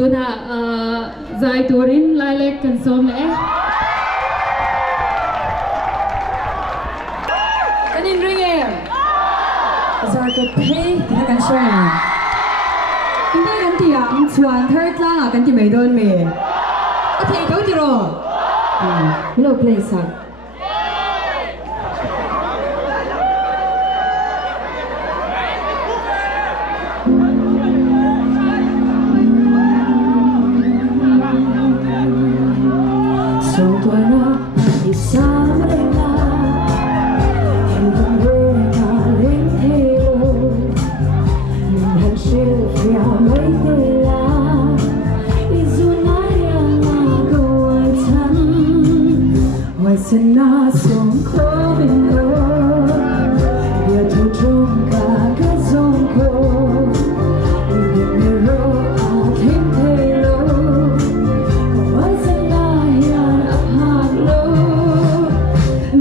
tuna zai turin lai lek kan som le kanin ring em zai cái pay thì kan share今天跟啲人傳 third 啦，跟啲未到未？我睇到啲咯。你老 play 啥？ฉันน่าสงขอเป็นโลเดียวทุกตรงกาก็สงขอเดียวไม่รู้อาทิ้งเทโลก็ไว้ฉันน่าอยากอภาพโล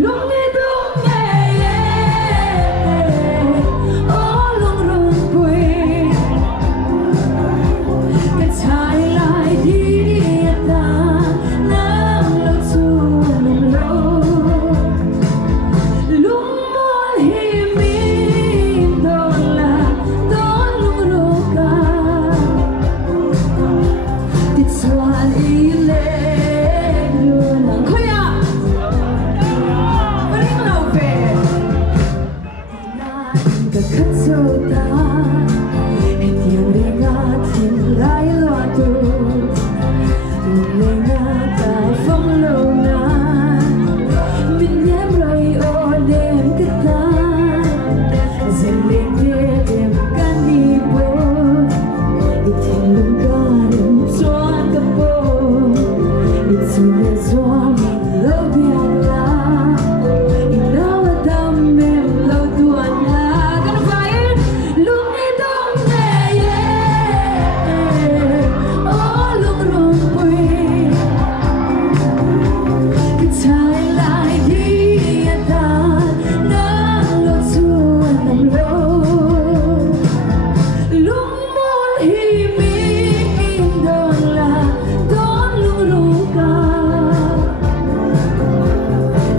ลงในตรงไหนโอ้ลงรุ่งปุยกระชายลายดีตาน้ำลงสู่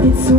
It's